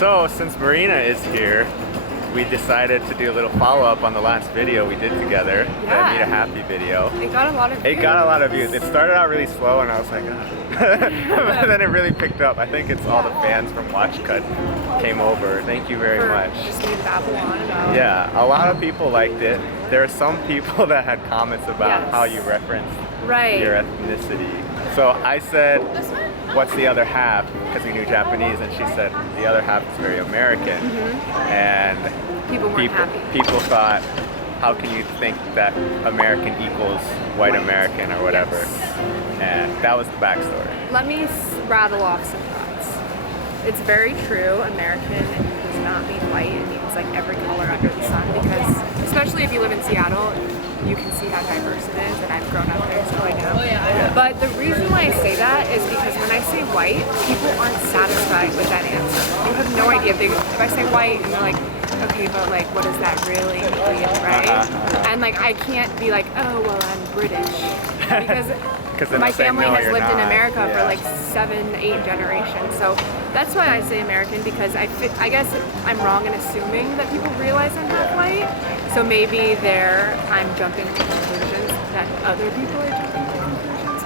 So since Marina is here, we decided to do a little follow-up on the last video we did together, the Meet a Halfie video. It got a lot of views. It got a lot of views. It started out really slow and I was like, but then it really picked up. I think it's all the fans from WatchCut came over. Thank you very much. Just need to babble on about. Yeah, a lot of people liked it. There are some people that had comments about how you referenced your ethnicity. So I said, what's the other half? Because we knew Japanese, and she said the other half is very American. And people thought, how can you think that American equals white American or whatever? And that was the backstory. Let me rattle off some thoughts. It's very true. American does not mean white. It means like every color under the sun, because especially if you live in Seattle, you can see how diverse it is, and I've grown up there, so I know. But the reason why I say that is because when I say white, people aren't satisfied with that answer. They have no idea. If I say white, and they're like, okay, but like, what does that really mean, right? And like, I can't be like, oh, well, I'm British. Because my family has lived in America for like 7, 8 generations. So that's why I say American, because I guess I'm wrong in assuming that people realize I'm half white. So maybe I'm jumping to conclusions that other people are jumping to conclusions.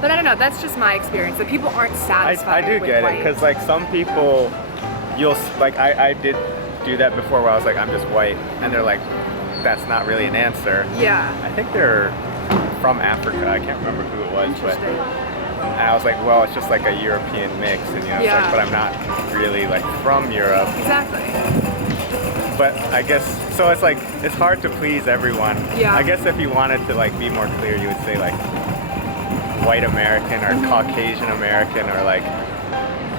But I don't know, that's just my experience, that people aren't satisfied with white. I do get it, because like some people, I did do that before where I was like, I'm just white, and they're like, that's not really an answer. Yeah. I think they're from Africa, I can't remember who it was, but and I was like, well, it's just like a European mix, and it's like, but I'm not really like from Europe. Exactly. But I guess, so it's like, it's hard to please everyone. Yeah. I guess if you wanted to like be more clear, you would say like white American or Caucasian American, or like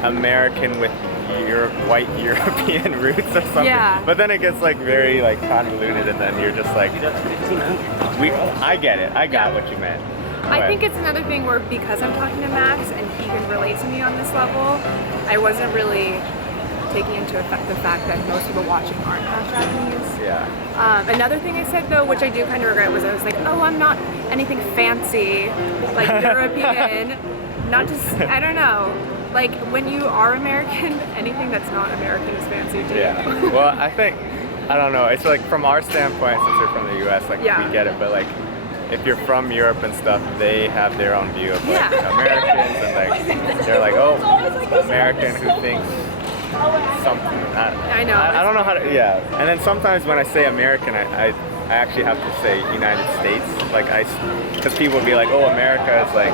American with white European roots or something. Yeah. But then it gets like very like convoluted, and then you're just like, I get it. I got what you meant. I think it's another thing where, because I'm talking to Max and he can relate to me on this level, I wasn't really taking into effect the fact that most people watching aren't half Japanese. Yeah. Another thing I said though, which I do kind of regret, was I was like, oh, I'm not anything fancy, like European, not just, I don't know. Like, when you are American, anything that's not American is fancy too. Yeah. Well, I think, I don't know, it's like from our standpoint, since we're from the US, like we get it, but like if you're from Europe and stuff, they have their own view of like Americans, and like they're like, oh, American who thinks something. I know. I don't know how to, and then sometimes when I say American, I actually have to say United States, like because people will be like, oh, America is like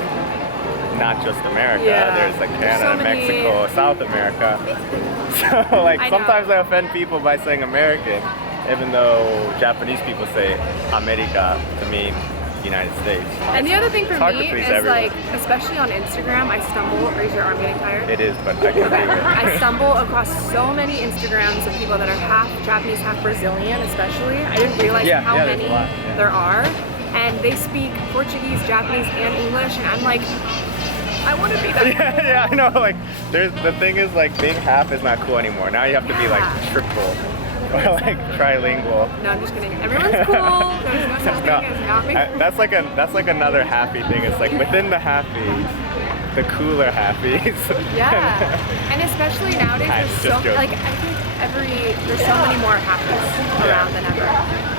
not just America. There's like Canada, Mexico, South America. So like sometimes I offend people by saying American, even though Japanese people say America to mean United States. And the other thing for me is like, especially on Instagram, I stumble. Is your arm getting tired? It is, but I can do it. I stumble across so many Instagrams of people that are half Japanese, half Brazilian, especially. I didn't realize how many there are. And they speak Portuguese, Japanese, and English, and I'm like, I want to be that. Yeah, I know. Like, the thing is, like, being half is not cool anymore. Now you have to be like triple. Or like trilingual. No, I'm just kidding. Everyone's cool. There's no such thing as not being cool. That's like another happy thing. It's like within the happies, the cooler happies. Yeah. And especially nowadays, there's so like, I think there's so many more happies around than ever.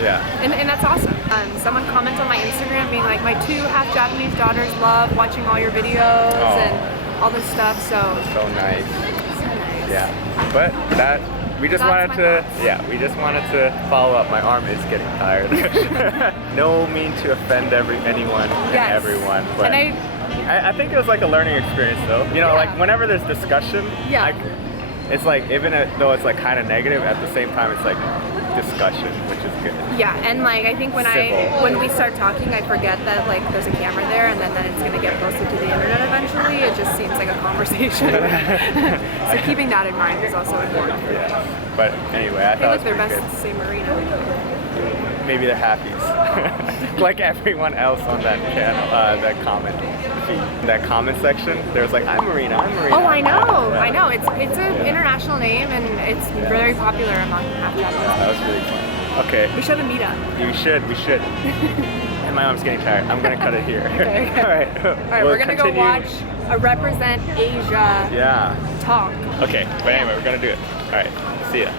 Yeah. And that's awesome. Someone comments on my Instagram being like, my 2 half Japanese daughters love watching all your videos and all this stuff. So nice. So nice. Yeah. But we just wanted to follow up. My arm is getting tired. No mean to offend anyone and everyone, but I think it was like a learning experience though. You know, like whenever there's discussion, it's like, even though it's like kind of negative, at the same time it's like discussion, which is good. Yeah, and like I think when we start talking, I forget that like there's a camera there, and then it's gonna get posted to the internet eventually. It just seems like a conversation. So keeping that in mind is also important. Yeah, but anyway, I thought they're best to say Marina. Maybe they're Halfies, like everyone else on that channel, that comment section. There's like, I'm Marina, I'm Marina. Oh, I know, I know. It's an international name, and it's very popular among half-Japanese. That was really fun. Okay. We should have a meetup. We should. And my arm's getting tired. I'm gonna cut it here. Okay. All right. All right, we're gonna go watch a Represent Asia talk. Okay, but anyway, we're gonna do it. All right, see ya.